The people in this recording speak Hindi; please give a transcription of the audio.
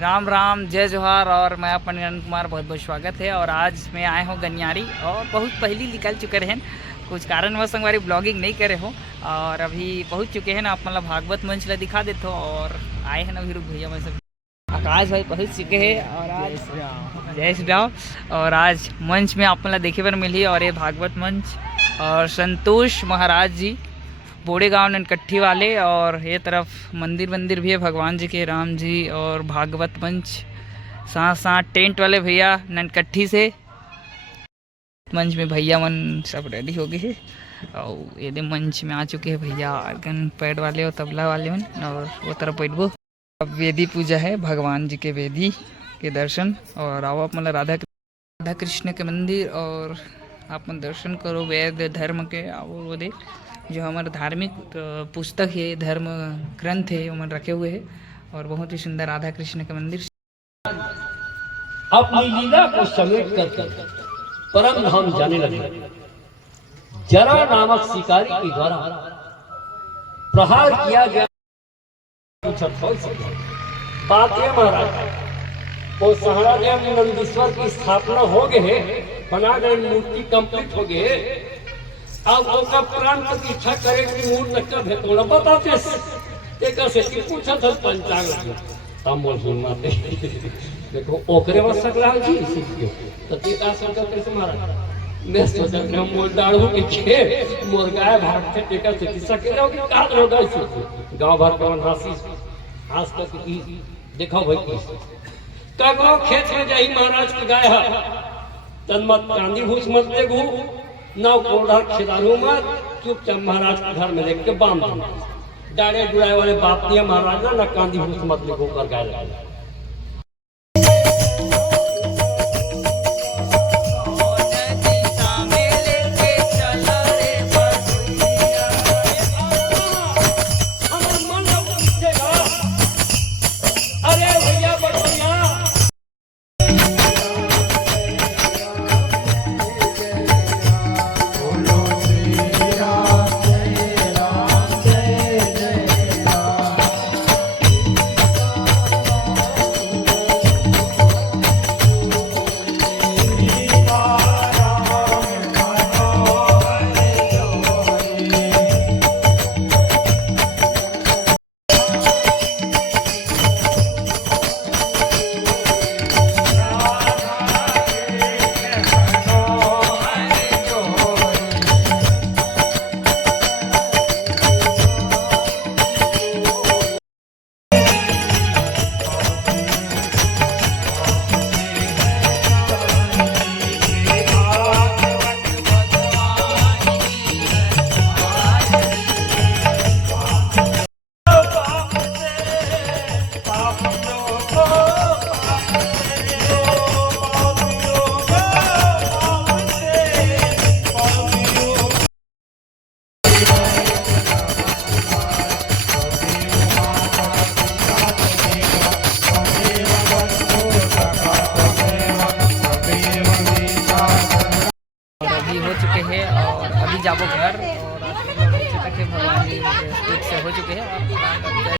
राम राम, जय जोहार। और मैं अपन अनंत कुमार, बहुत बहुत स्वागत है। और आज मैं आए हूँ गनियारी और बहुत पहले निकल चुके हैं। कुछ कारणवश हमारी ब्लॉगिंग नहीं करे हो और अभी पहुँच चुके हैं ना। आप मतलब भागवत मंच ला दिखा देते हो और आए हैं ना। अभी रुक भैया, मैं सब आकाश भाई पहुँच चुके हैं और आज जय श्री राम। और आज मंच में आप मतलब देखे पर मिली और ये भागवत मंच और संतोष महाराज जी बोड़े गांव ननकट्ठी वाले। और ये तरफ मंदिर मंदिर भी है भगवान जी के, राम जी और भागवत मंच। साथ साथ टेंट वाले भैया ननकट्ठी से मंच में भैया मन सब रेडी हो गए है। और ये मंच में आ चुके हैं भैया गन पैड वाले और तबला वाले मन। और वो तरफ बैठबो। अब वेदी पूजा है, भगवान जी के वेदी के दर्शन। और आओ आप मतलब राधा कृष्ण के मंदिर और आप मन दर्शन करो वेद धर्म के। और वो देख जो हमारा धार्मिक पुस्तक है, धर्म ग्रंथ है, वो मन रखे हुए हैं। और बहुत ही सुंदर राधा कृष्ण के मंदिर। अपनी लीला को समेट करके परम धाम जाने लगे। जरा नामक शिकारी के द्वारा प्रहार किया गया। बात है महाराज, वो सहारा में नंदीश्वर की स्थापना हो गए, बना गए, मूर्ति कंप्लीट हो गए। अब उनका प्राण प्रतिष्ठा करे कि मूर्त कब है तो बताते एक से पूछा था पंचांग तामोल सुनवाते देखो ओकरे बस सकला जी सीखियो तो तीता संकल्प कैसे मारा। मैं सोचा कि हम मोर डाढ़ू के छे मोर गाय भाग के टेका से सके जाओ कि काट लो गाय से गांव भर के राशि आज तक की देखो भाई कगो खेत में जाई महाराज की गाय है तन मत कांदी भूस मत देखो ना कोढ़ा खिलाड़ू मत चुपचाप महाराज के घर में देख के बांध दो। डाड़े डुड़ाए वाले बाप दिया महाराज ना कांदी भूस मत देखो कर गाय लगा।